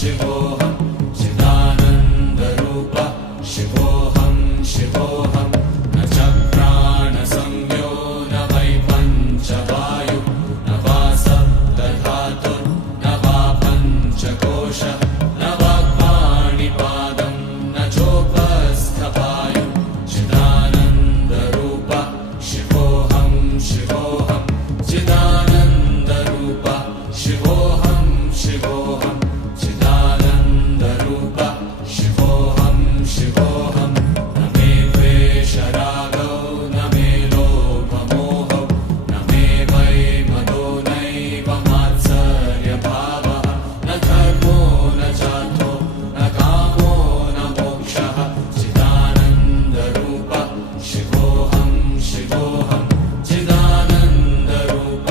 शिवोऽहं चिदानन्दरूप शिवोऽहं शिवोऽहं न च प्राणसंज्ञो न वै पञ्चवायु न वा सप्तधातुर्न वा पञ्चकोशः न वा पाणिपादं न चोपस्थपायु चिदानन्दरूप शिवोऽहं शिवोऽहं चिदानन्दरूप शिवोऽहं शिवोऽहं चिदानन्दरूप शिवोऽहं शिवोऽहं न मे द्वेषरागौ न मे लोभमोहौ न मे वै मदो नैव मात्सर्यभावः न धर्मो न चार्थो न कामो न मोक्षः चिदानन्दरूप शिवोऽहं शिवोऽहं चिदानन्दरूप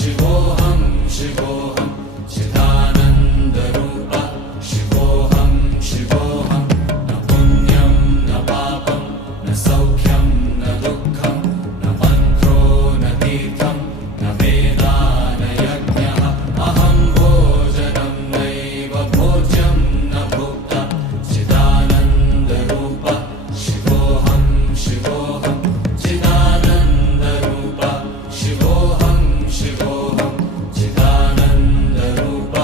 शिवोऽहं शिवोऽहं चिदानन्दरूप शिवोऽहं शिवोऽहं न पुण्यं न पापं न सौख्यं न दुःखं न मन्त्रो न तीर्थं न वेदा न यज्ञः अहं भोजनं नैव भोज्यं न भोक्ता चिदानन्दरूप शिवोऽहं शिवोऽहं चिदानन्दरूप शिवोऽहं शिवोऽहं चिदानन्दरूप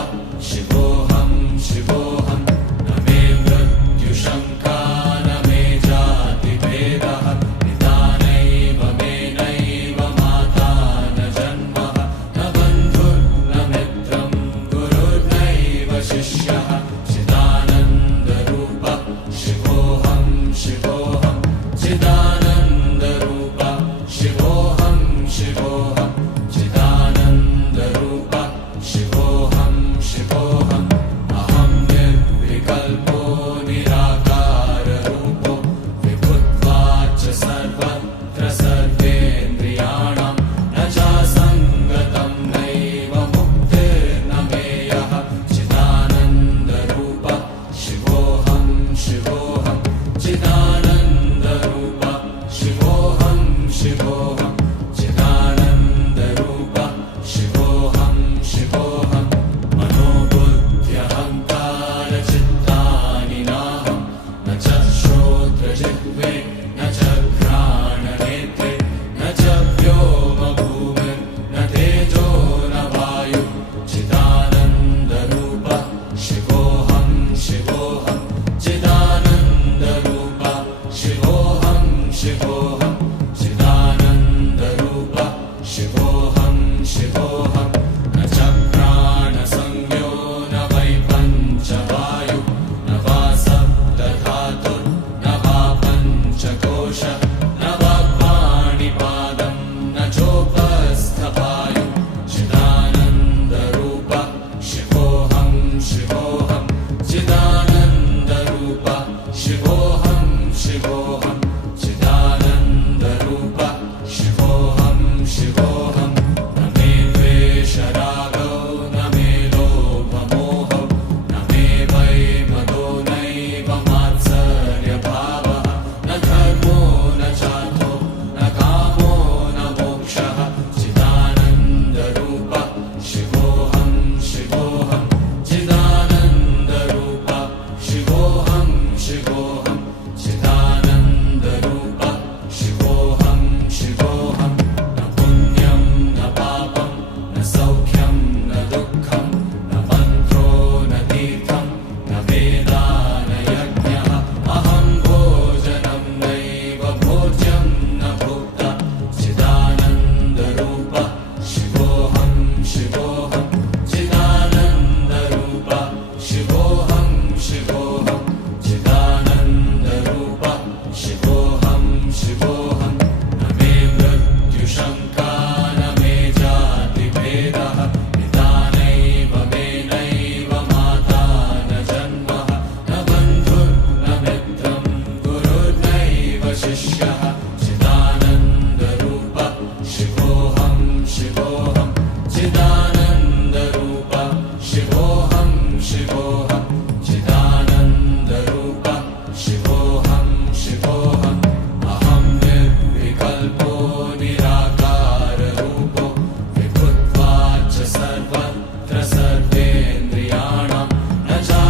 शिवोऽहं शिवोऽहं न मे मृत्युशङ्का न मे जातिभेदः पिता नैव मे नैव माता न जन्मः न बन्धुर्न मित्रं गुरुर्नैव शिष्यः चिदानन्दरूप शिवोऽहं शिवोऽहं चिदानन्दरूप शिवोऽहं शिवोऽहं चिदानन्दरूप शिवोऽहं शिवोऽहं अहं निर्विकल्पो निराकाररूपो विभुत्वाच्च सर्वत्र सर्वेन्द्रियाणां न चासङ्गतं नैव मुक्तिर्न मेयः चिदानन्दरूप शिवोऽहं शिवोऽहं चिदानन्दरूप शिवोऽहं शिवोऽहं चिदानन्दरूप शिवोऽहं शिवोऽहं मनोबुद्ध्यहङ्कारचित्तानि नाहं न च श्रोत्रजिह्वे न च घ्राणनेत्रे न च व्योमभूमिर्न तेजो न वायु चिदानन्दरूप शिवोऽहं शिवोऽहं चिदानन्दरूप शिवोऽहं शिवोऽहं चिदानन्दरूप शिवोऽहं शिवोऽहं न च प्राणसंज्ञो न वै पञ्चवायु न वा सप्तधातुर्न वा पञ्चकोशः न वा पाणिपादं न चोपस्थपायु चिदानन्दरूप शिवोऽहं शिवोऽहं चिदानन्दरूप शिवोऽहं शिवोऽहं चिदानन्दरूप शिवोऽहं शिवोऽहं न मे द्वेषरागौ न मे लोभमोहौ न मे वै मदो नैव मात्सर्यभावः न धर्मो न चार्थो न कामो न मोक्षः चिदानन्दरूप शिवोऽहं शिवोऽहं चिदानन्दरूप शिवोऽहं शिवोऽहं चिदानन्दरूप शिवोऽहं शिवोऽहं न पुण्यं न पापं न सौख्यं न दुःखं न मन्त्रो न तीर्थं न वेदा न यज्ञः अहं भोजनं नैव भोज्यं न भोक्ता चिदानन्दरूप शिवोऽहं शिवोऽहं चिदानन्दरूप शिवोऽहं शिवोऽहं चिदानन्दरूप शिवोऽहं शिवोऽहं न मे मृत्युशङ्का न मे जातिभेदः पिता नैव मे नैव माता न जन्मः न बन्धुर्न मित्रं गुरुर्नैव शिष्यः चिदानन्दरूप शिवोऽहं शिवोऽहं चिदानन्दरूप शिवोऽहं शिवोऽहं चिदानन्दरूप शिवोऽहं शिवोऽहं अहं निर्विकल्पो निराकाररूपो विभुत्वाच्च सर्वत्र सर्वेन्द्रियाणां न चा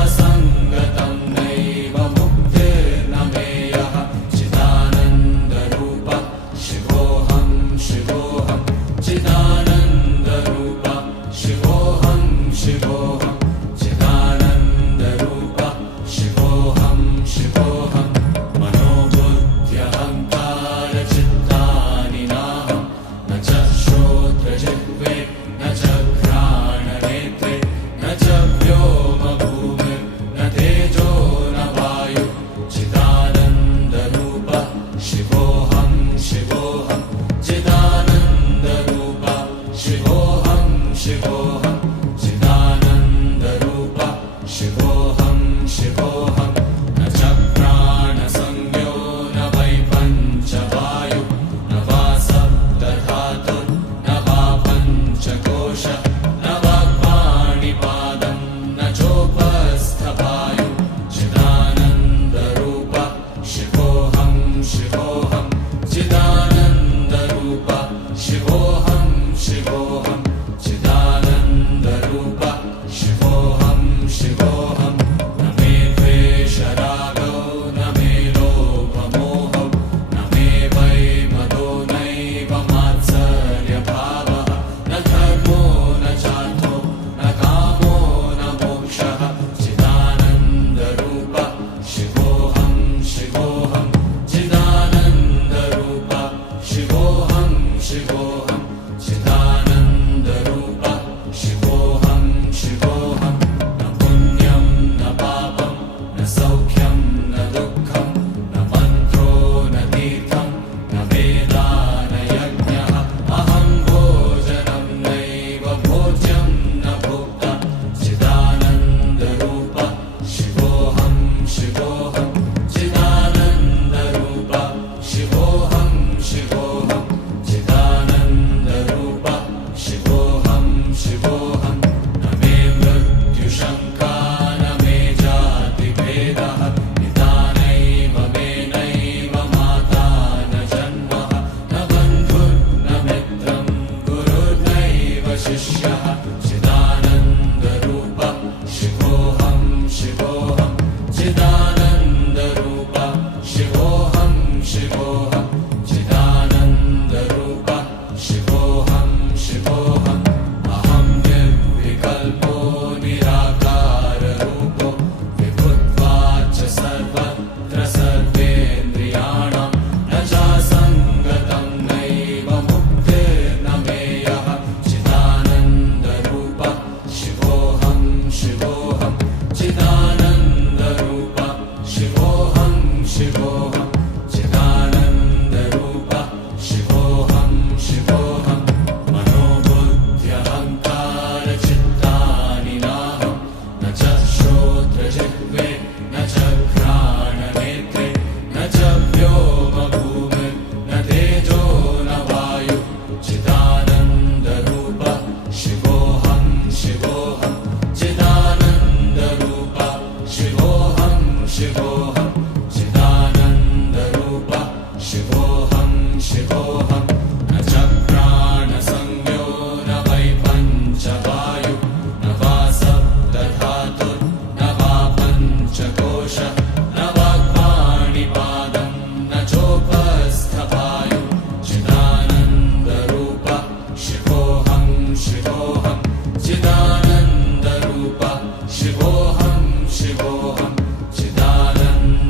शिवोऽहं चिदानन्दरूप शिवोऽहं शिवोऽहं न च प्राणसंज्ञो न वै पञ्चवायु न वा सप्तधातुर्न वा पञ्चकोश न वाक्पाणिपादं न चोपस्थवायु चिदानन्दरूप शिवोऽहं शिवोऽहं चिदानन्दरूप शिवोऽहं शिवोऽहं चिदानन्दरूप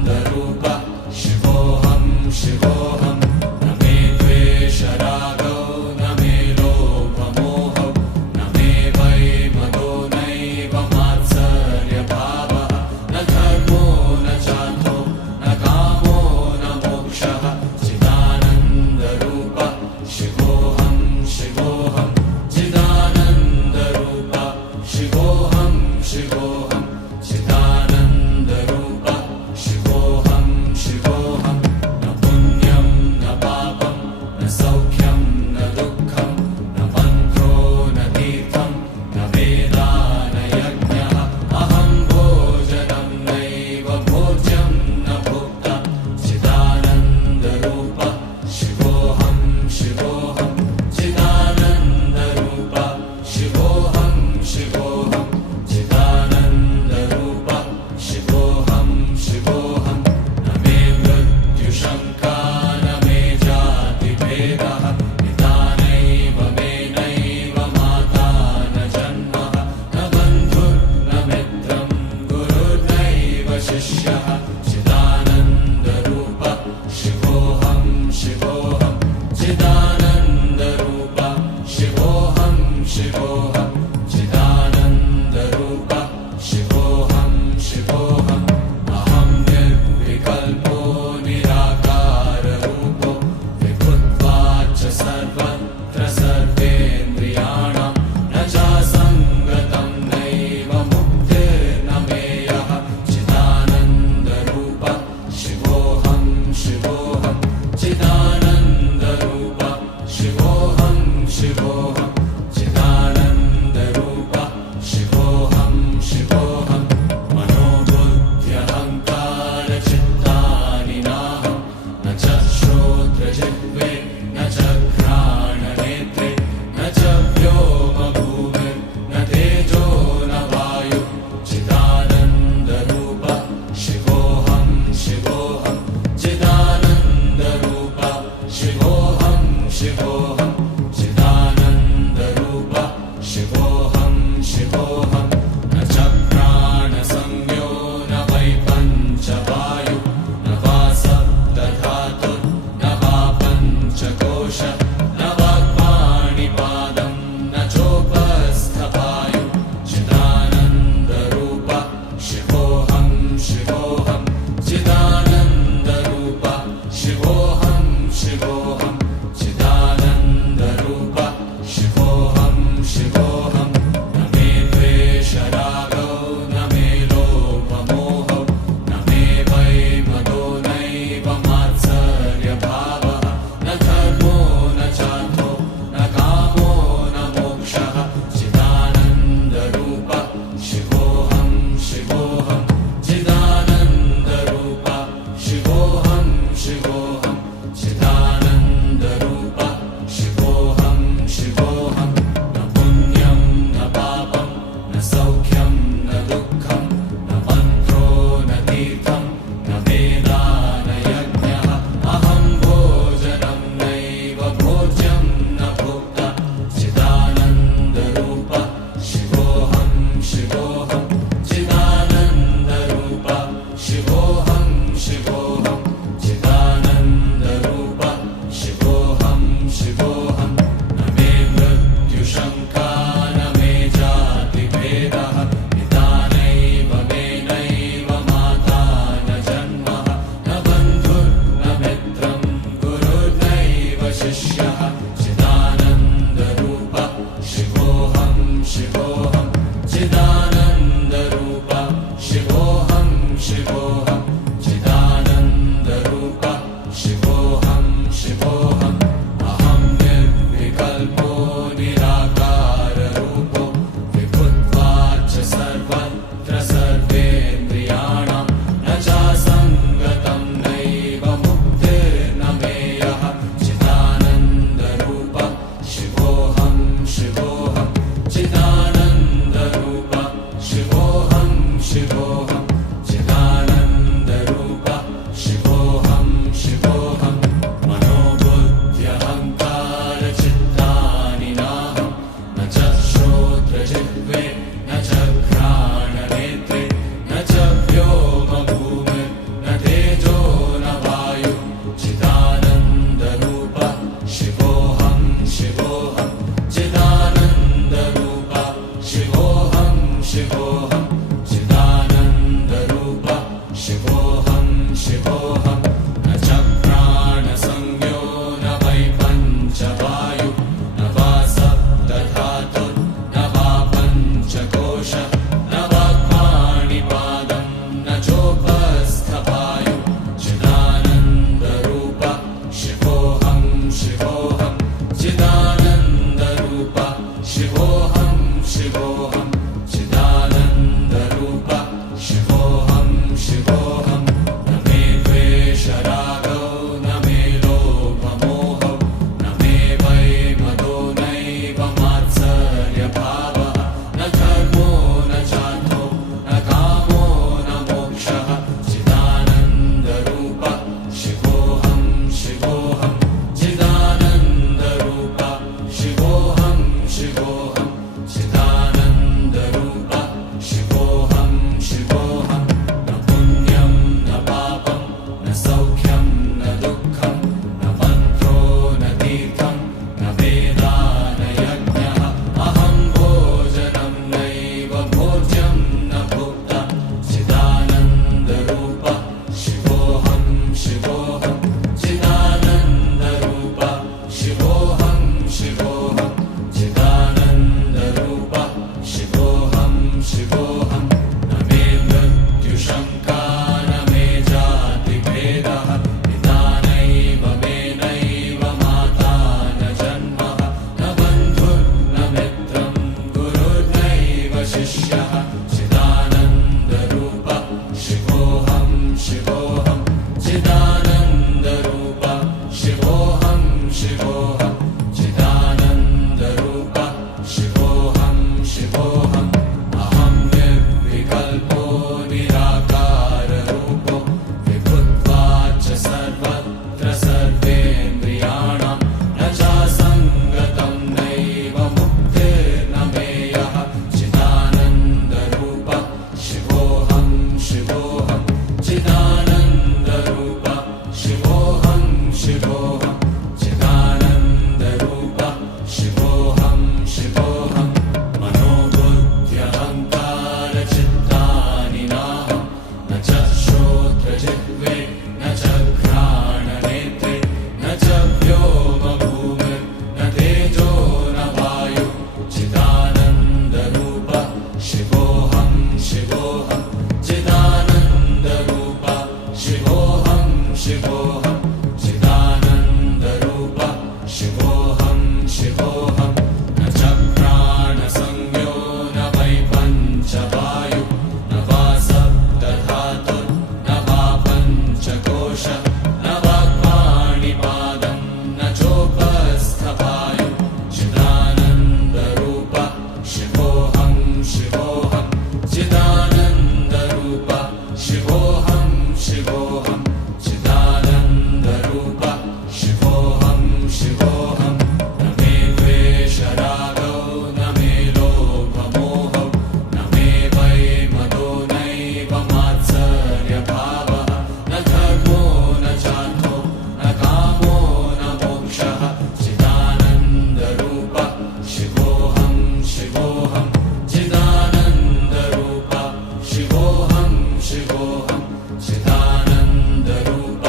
शिवोऽहं चिदानन्दरूप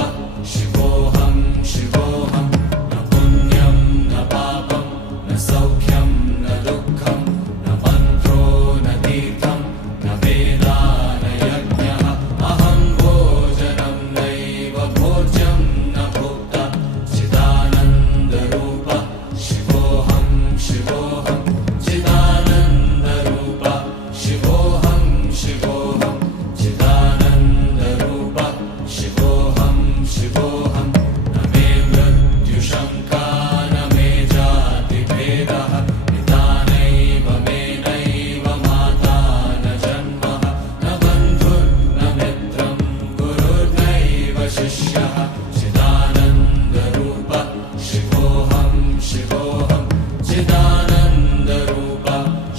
शिवोऽहं शिवोऽहं न पुण्यं न पापं न सौख्यं न दुःखं न मन्त्रो न तीर्थं न वेदा न यज्ञः अहं भोजनं नैव भोज्यं न भोक्ता चिदानन्दरूप शिवोऽहं शिवोऽहं चिदानन्दरूप शिवोऽहं शिवोऽहं चिदानन्दरूप शिवोऽहं शिवोऽहं न मे मृत्युशङ्का न मे जातिभेदः पिता नैव मे नैव माता न जन्मः न बन्धुर्न मित्रं गुरुर्नैव शिष्यः चिदानन्दरूप शिवोऽहं शिवोऽहं चिदानन्दरूप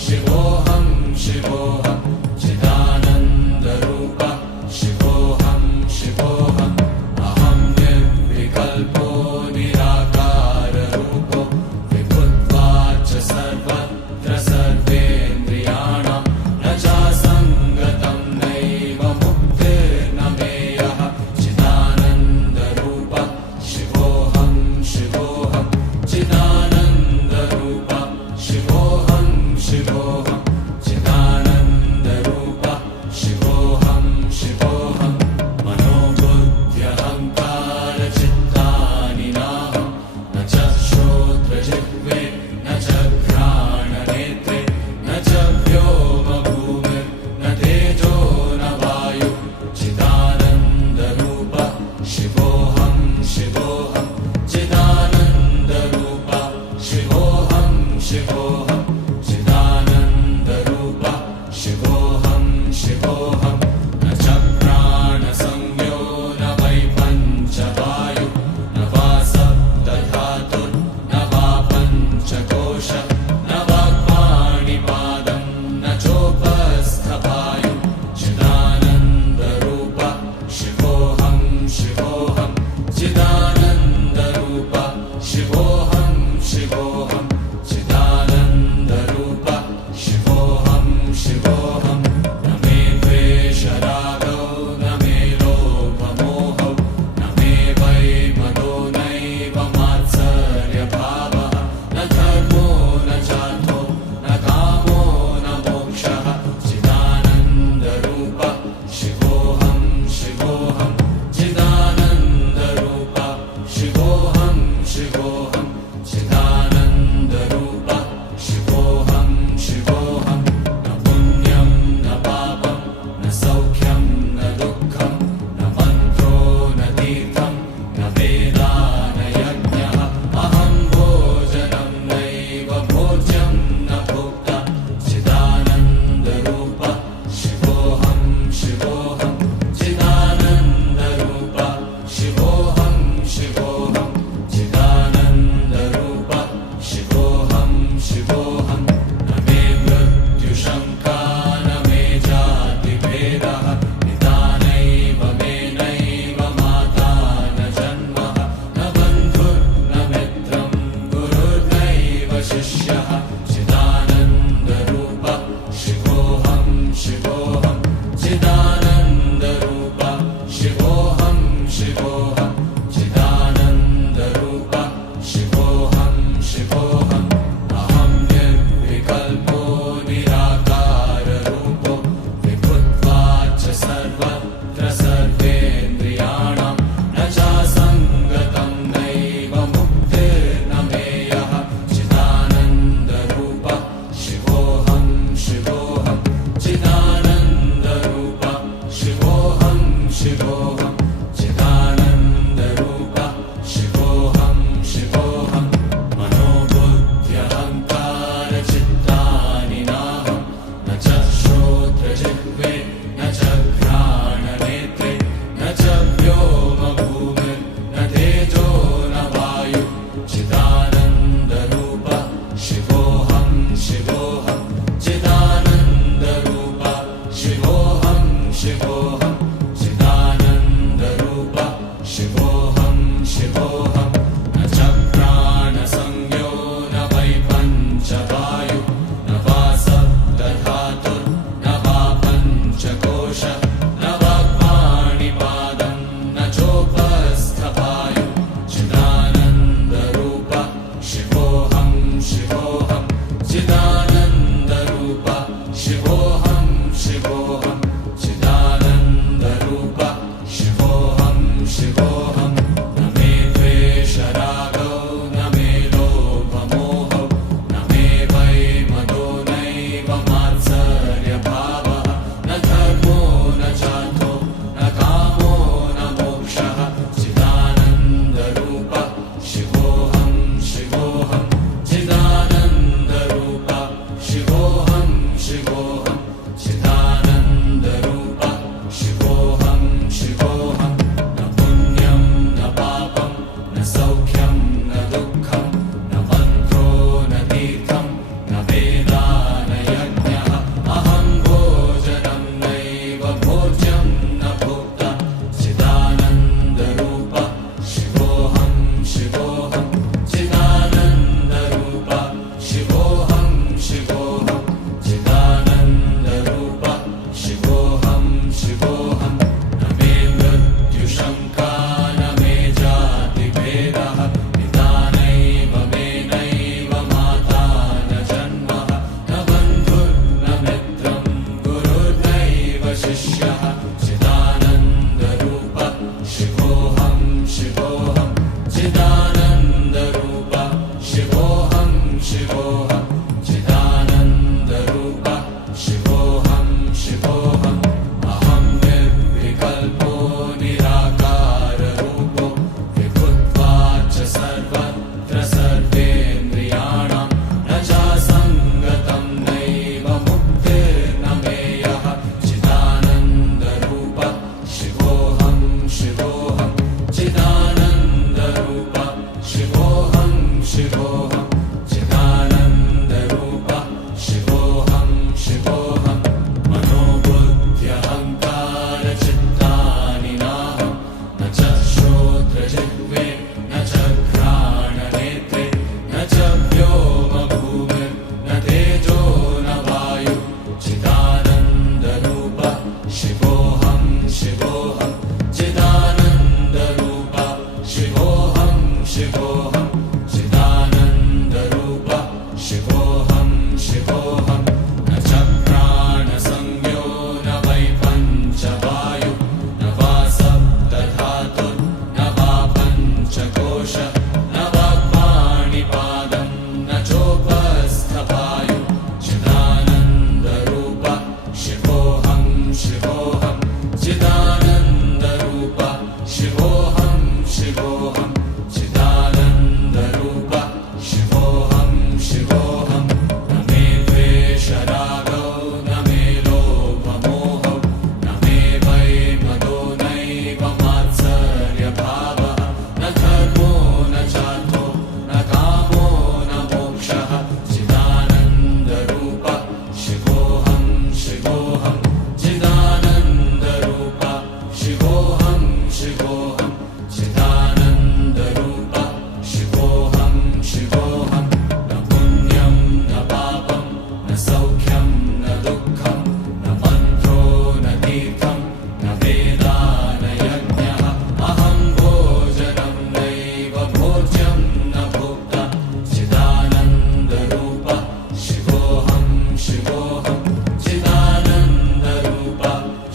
शिवोऽहं शिवोऽहं चिदानन्दरूप शिवोऽहं शिवोऽहम् अहं निर्विकल्पो निराकाररूपो विभुत्वाच्च सर्वत्र सर्वेन्द्रियाणां न चासङ्गतं नैव मुक्तिर्न मेयः चिदानन्दरूप शिवोऽहं शिवोऽहं चिदानन्दरूप शिवोऽहं शिवोऽहं चिदानन्दरूप शिवोऽहं शिवोऽहं मनोबुद्ध्यहङ्कारचित्तानि नाहं न च श्रोत्रजिह्वे न च घ्राणनेत्रे न च व्योमभूमिर्न तेजो न वायुः चिदानन्दरूप शिवोऽहं शिवोऽहं चिदानन्दरूप शिवोऽहं शिवोऽहं चिदानन्दरूप शिवोऽहं शिवोऽहं न च प्राणसंज्ञो न वै पञ्चवायुः न वा सप्तधातुर्न वा पञ्चकोशः न वाक्पाणिपादं न चोपस्थवायुः चिदानन्दरूप शिवोऽहं शिवोऽहं चिदानन्दरूप शिवोऽहं शिवोऽहं चिदानन्दरूप शिवोऽहं शिवोऽहं न मे द्वेषरागौ न मे लोभमोहौ न मे वै मदो नैव मात्सर्यभावः न धर्मो न चार्थो न कामो न मोक्षः चिदानन्दरूप शिवोऽहं शिवोऽहं चिदानन्दरूप शिवोऽहं शिवोऽहं चिदानन्दरूप शिवोऽहं शिवोऽहं न पुण्यं न पापं न सौख्यं न दुःखं न मन्त्रो न तीर्थं न वेदा न यज्ञः अहं भोजनं नैव भोज्यं न भोक्ता चिदानन्दरूप शिवोऽहं शिवोऽहं चिदानन्दरूप शिवोऽहं शिवोऽहं चिदानन्दरूप शिवोऽहं शिवोऽहं न मे मृत्युशङ्का न मे जातिभेदः पिता नैव मे नैव माता न जन्मः न बन्धुर्न मित्रं गुरुर्नैव शिष्यः चिदानन्दरूप शिवोऽहं शिवोऽहं चिदानन्दरूप शिवोऽहं शिवोऽहं चिदानन्दरूप शिवोऽहं शिवोऽहम् अहं निर्विकल्पो निराकाररूपो विभुत्वाच्च शिष्यः चिदानन्दरूप शिवोऽहं शिवोऽहं चिदानन्दरूप शिवोऽहं शिवोऽहं चिदानन्दरूप शिवोऽहं शिवोऽहम् अहं निर्विकल्पो निराकाररूपो विभुत्वाच्च सर्वत्र सर्वेन्द्रियाणां न चासङ्गतं नैव मुक्तिर्न मेयः चिदानन्दरूप शिवोऽहं शिवोऽहं चिदानन्दरूप शिवोऽहं शिवोऽहं चिदानन्दरूप शिवोऽहं शिवोऽहं मनोबुद्ध्यहङ्कारचित्तानि नाहं न च श्रोत्रजिह्वे न च घ्राणनेत्रे न च व्योमभूमिर्न तेजो न वायु चिदानन्दरूप शिवोऽहं शिवोऽहं चिदानन्दरूप शिवोऽहं शिवोऽहं चिदानन्दरूप शिवोऽहं शिवोऽहं न च प्राणसंज्ञो न वै पञ्चवायु न वा सप्तधातुर्न वा पञ्चकोश न वा पाणिपादं न चोपस्थपायु चिदानन्दरूप शिवोऽहं शिवोऽहं चिदानन्दरूप शिवोऽहं शिवोऽहं चिदानन्दरूप शिवोऽहं शिवोऽहं न मे द्वेषरागौ न मे लोभमोहौ न मे वै मदो नैव मात्सर्यभावः न धर्मो न चार्थो न कामो न मोक्षः चिदानन्दरूप शिवोऽहं शिवोऽहं चिदानन्दरूप शिवोऽहं शिवोऽहं चिदानन्दरूप शिवोऽहं शिवोऽहं न पुण्यं न पापं न सौख्यं न दुःखं न मन्त्रो न तीर्थं न वेदा न यज्ञः अहं भोजनं नैव भोज्यं न भोक्ता चिदानन्दरूप शिवोऽहं शिवोऽहं चिदानन्दरूप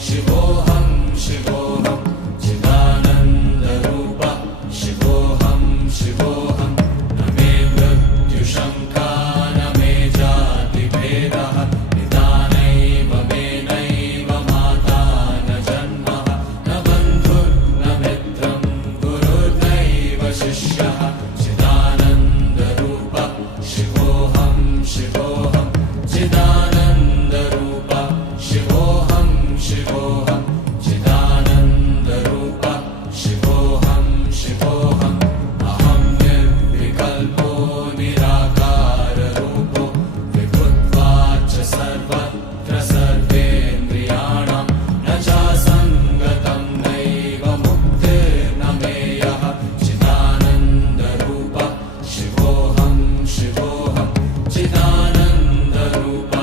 शिवोऽहं शिवोऽहं चिदानन्दरूप शिवोऽहं शिवोऽहं न मे मृत्युशङ्का न मे जातिभेदः निदानैव मे नैव माता न जन्मः न बन्धुर्न मित्रं गुरुर्नैव शिष्यः चिदानन्दरूप शिवोऽहं शिवोऽहं चिदानन्दरूप शिवोऽहं शिवोऽहं चिदानन्दरूप शिवोऽहं शिवोऽहम् अहं निर्विकल्पो निराकाररूपो विभुत्वाच्च सर्वत्र सर्वेन्द्रियाणां न चासङ्गतं नैव मुक्तिर्न मेयः चिदानन्दरूप शिवोऽहं शिवोऽहं चिदानन्दरूप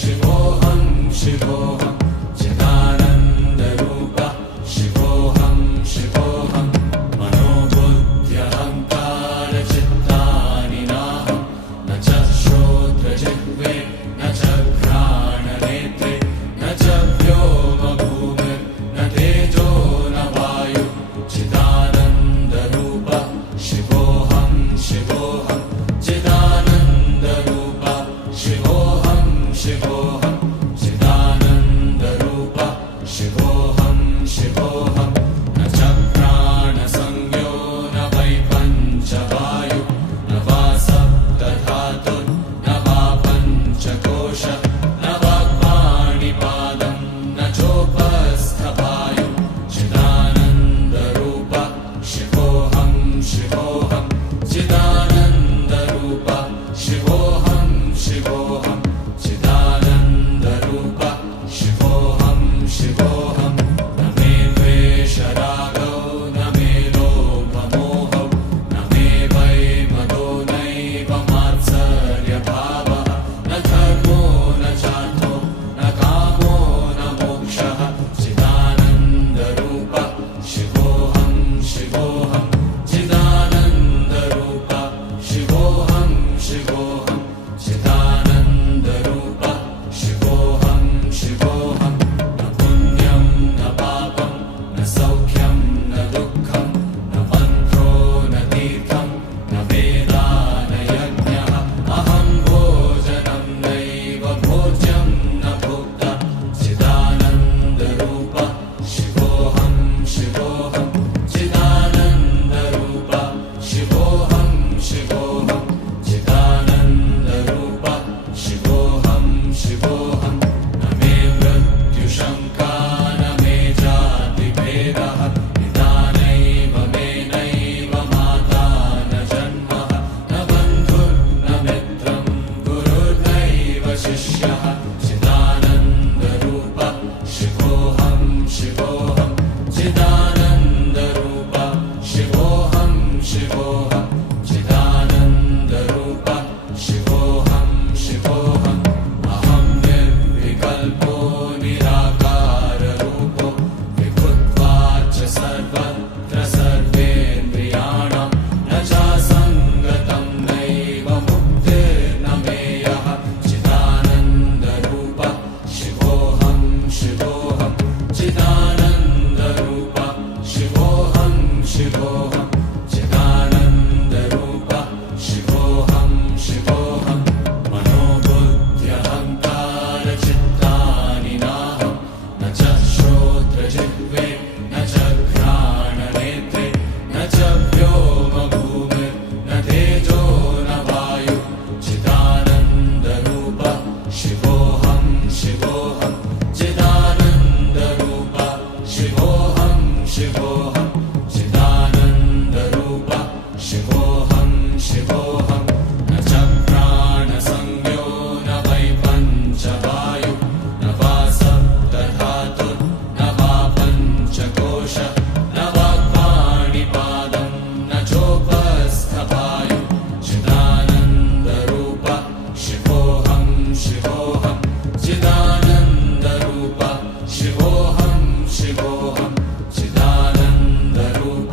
शिवोऽहं शिवोऽहं चिदानन्दरूप शिवोऽहं शिवोऽहं मनोबुद्ध्यहङ्कारचित्तानि नाहं न च श्रोत्रजिह्वे न च घ्राणनेत्रे न च व्योमभूमिर्न तेजो न वायु चिदानन्दरूप शिवोऽहं शिवोऽहं चिदानन्दरूप शिवोऽहं शिवोऽहं चिदानन्दरूप शिवोऽहं शिवोऽहं न च प्राणसंज्ञो न वै पञ्चवायु न वा सप्तधातुर्न वा पञ्चकोश न वा पाणिपादं न चोपस्थपायु चिदानन्दरूप शिवोऽहं शिवोऽहं चिदानन्दरूप शिवोऽहं शिवोऽहं चिदानन्दरूप शिवोऽहं शिवोऽहम् चिदानन्दरूप शिवोऽहं शिवोऽहं चिदानन्दरूप शिवोऽहं शिवोऽहं मनोबुद्ध्यहङ्कारचित्तानि नाहं न च श्रोत्रजिह्वे न च घ्राणनेत्रे न च व्योमभूमिर्न तेजो न वायु चिदानन्दरूप शिवोऽहं शिवोऽहं चिदानन्दरूप शिवोऽहं शिवोऽहं चिदानन्दरूप शिवोऽहं शिवोऽहं न च प्राणसंज्ञो न वै पञ्चवायु न वा सप्तधातुर्न वा पञ्चकोश न वा पाणिपादं न चोपस्थवायु चिदानन्दरूप शिवोऽहं शिवोऽहं चिदानन्दरूप शिवोऽहं शिवोऽहं चिदानन्दरूप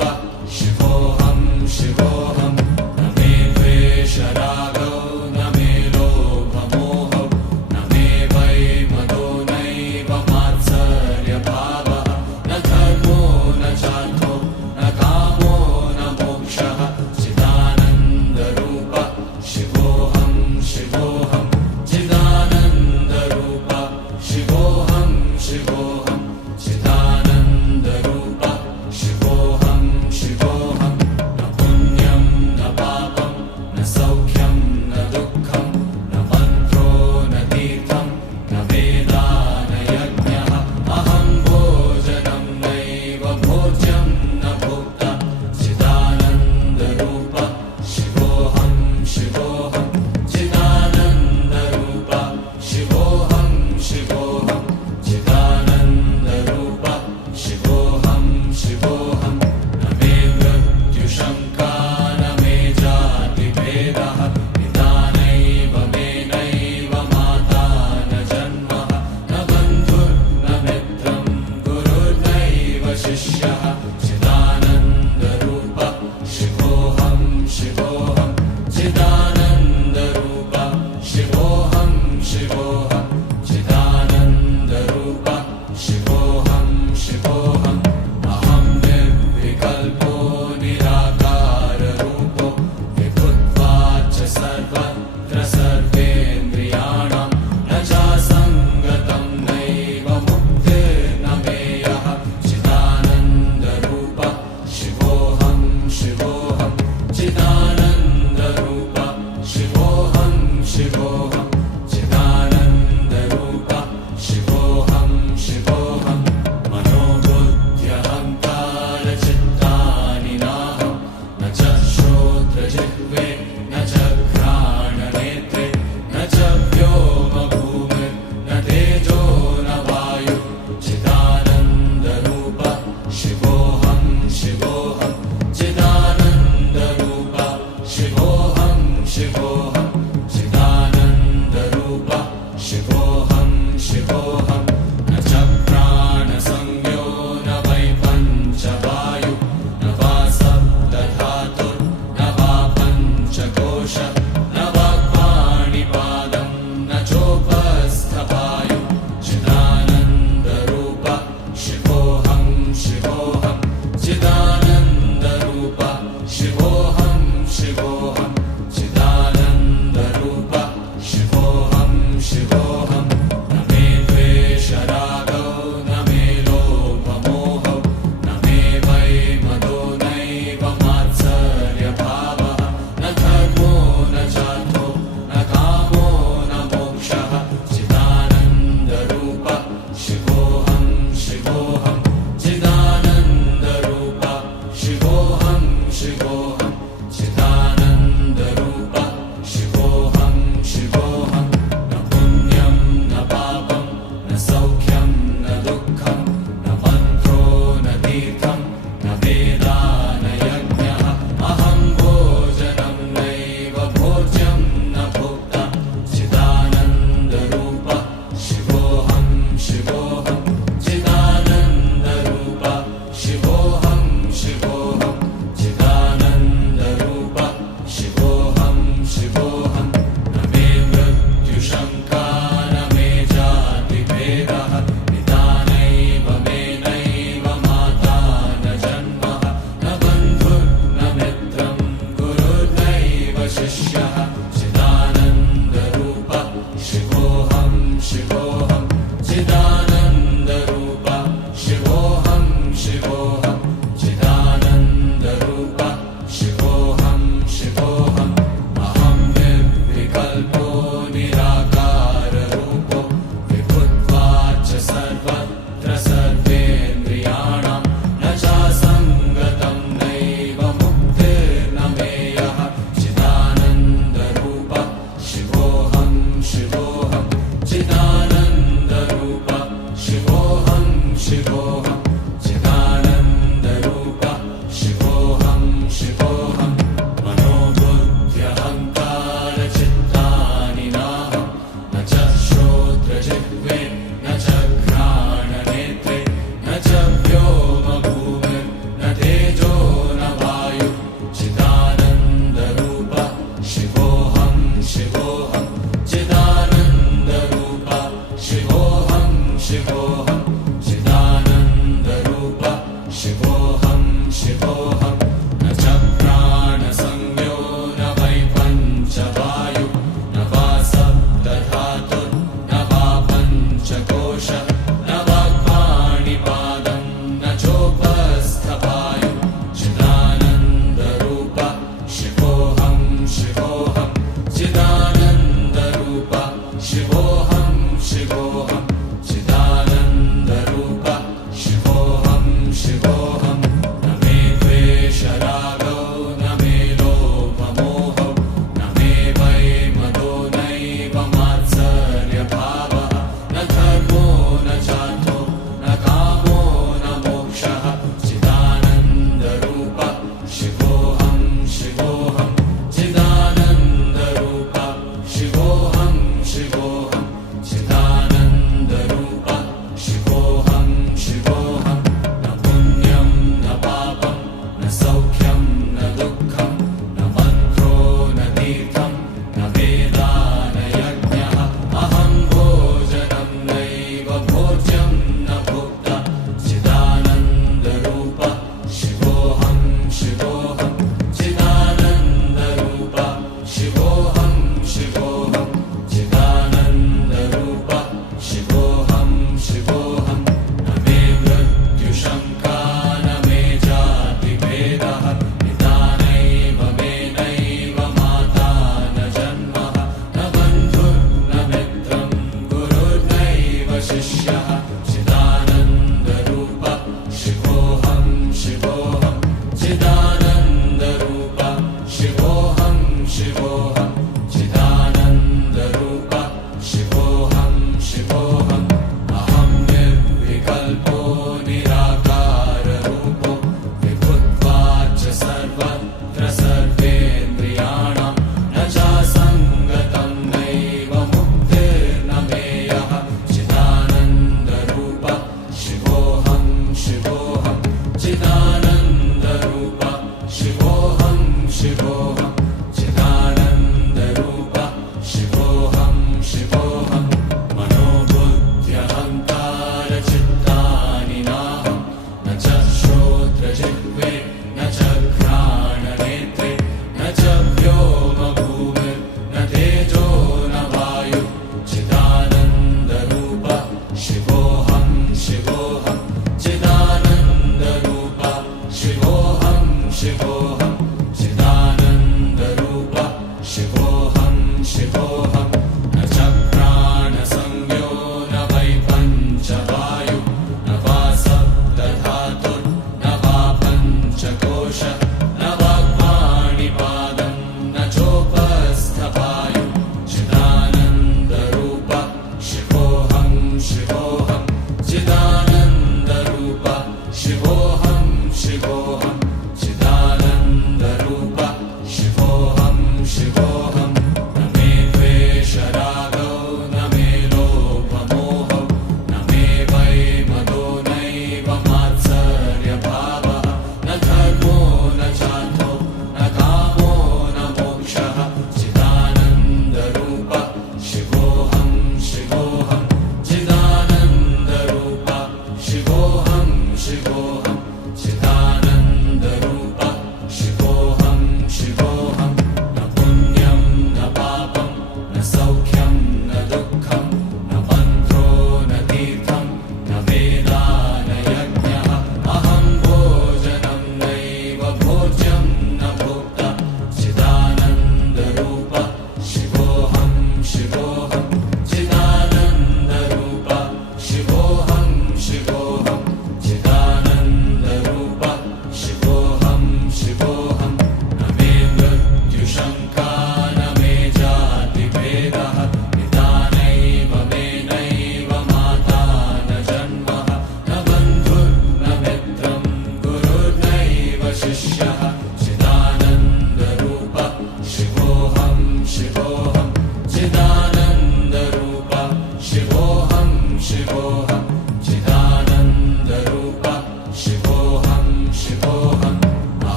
शिवोऽहं शिवोऽहं न मे द्वेषरागौ न मे लोभमोहौ न मे वै मदो नैव मात्सर्यभावः न धर्मो न चार्थो न कामो न मोक्षः चिदानन्दरूप शिवोऽहं शिवोऽहं चिदानन्दरूप शिवोऽहं शिवोऽहं चिदानन्दरूप शिवोऽहं शिवोऽहं न पुण्यं न पापं न सौख्यं न दुःखं न मन्त्रो न तीर्थं न वेदा न यज्ञः अहं भोजनं नैव भोज्यं न भोक्ता चिदानन्दरूप शिवोऽहं शिवोऽहं चिदानन्दरूप शिवोऽहं शिवोऽहं चिदानन्दरूप शिवोऽहं शिवोऽहं न मे मृत्युशङ्का न मे जातिभेदः पिता नैव मे नैव माता न जन्मः न बन्धुर्न मित्रं गुरुर्नैव शिष्यः चिदानन्दरूप शिवोऽहं शिवोऽहं चिदानन्दरूप शिवोऽहं शिवोऽहं चिदानन्दरूप शिवोऽहं शिवोऽहम् अहं निर्विकल्पो निराकाररूपो विभुत्वाच्च सर्वत्र सर्वेन्द्रियाणां न चासङ्गतं नैव मुक्तिर्न मेयः चिदानन्दरूप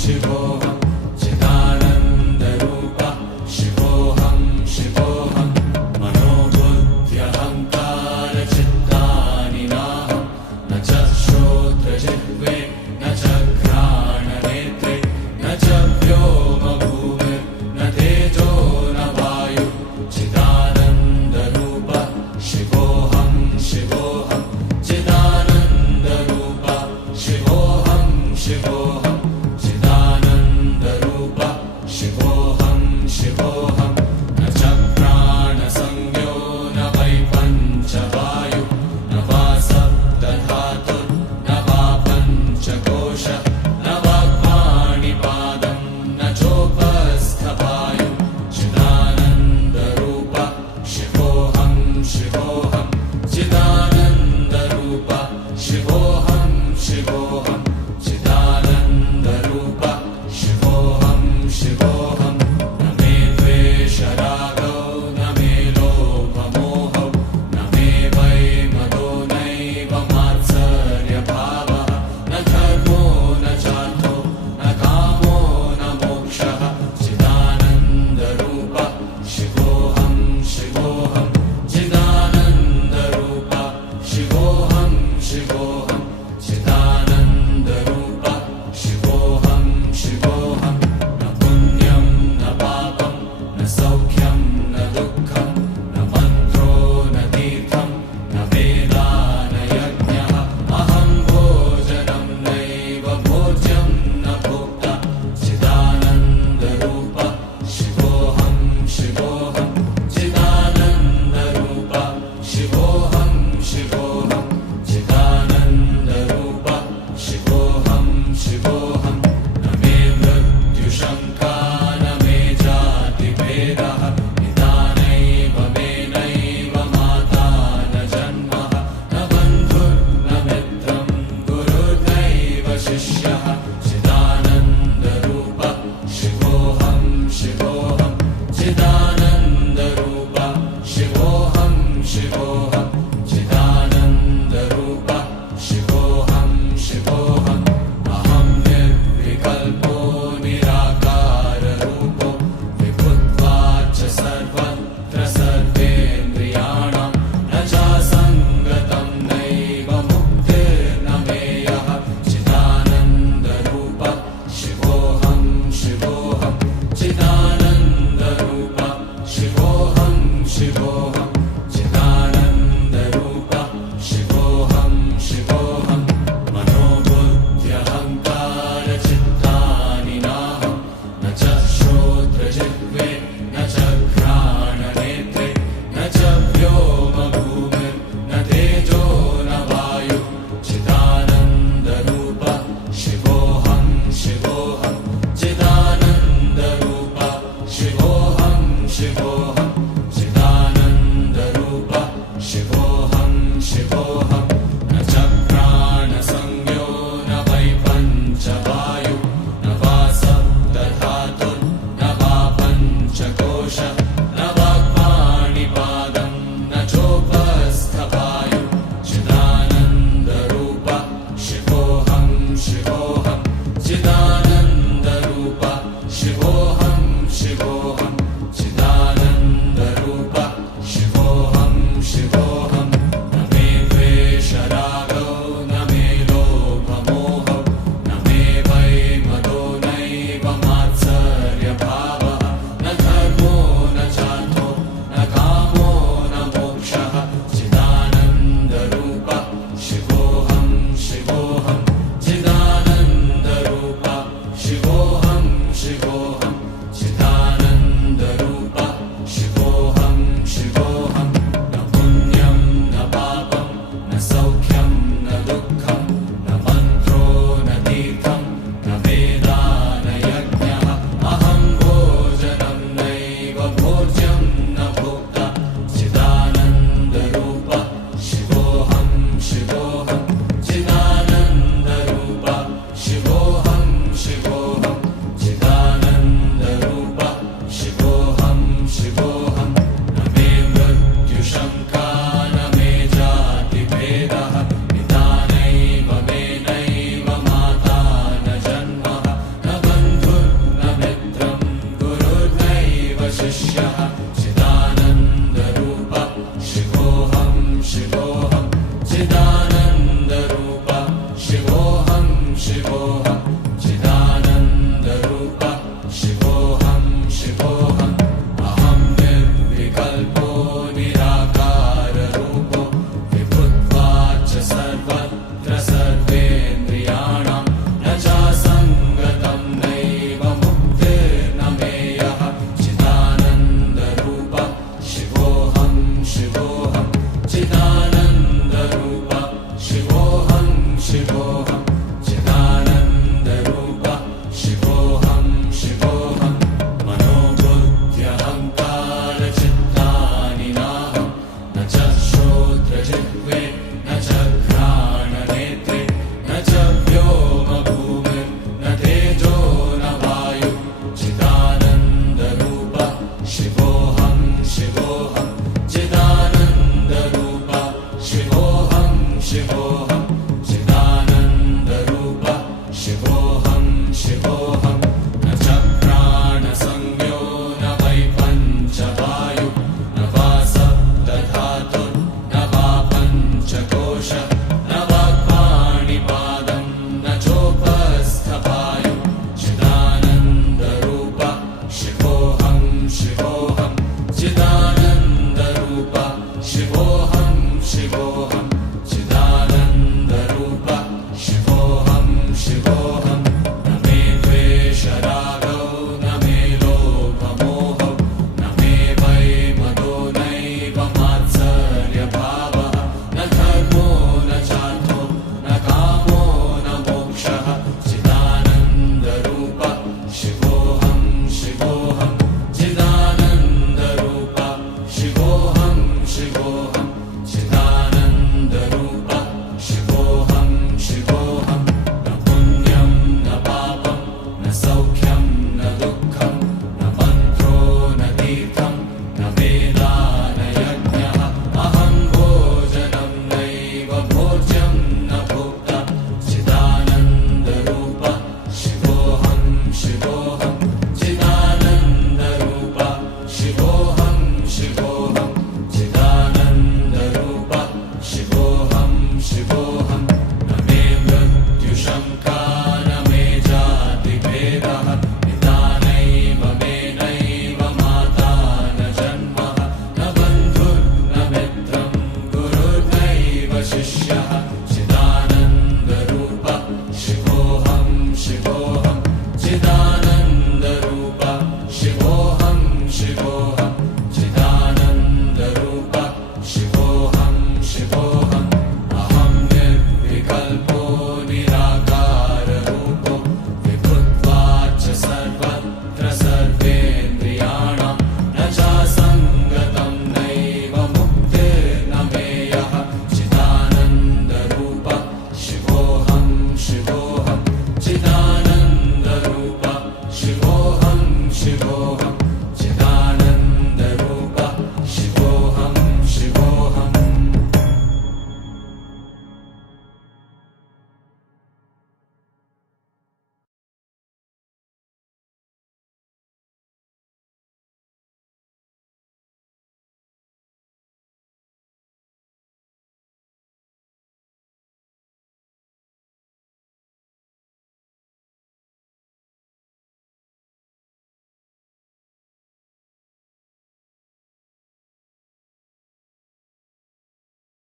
शिवोऽहं चिदानन्दरूपः शिवोऽहं शिवोऽहं मनोबुद्ध्यहङ्कारचित्तानि नाहं न च श्रोत्रजिह्वे न च घ्राणनेत्रे न च व्योमभूमिर्न तेजो न वायुः चिदानन्दरूपः शिवोऽहं शिवोऽहं चिदानन्दरूपः शिवोऽहं शिवोऽहं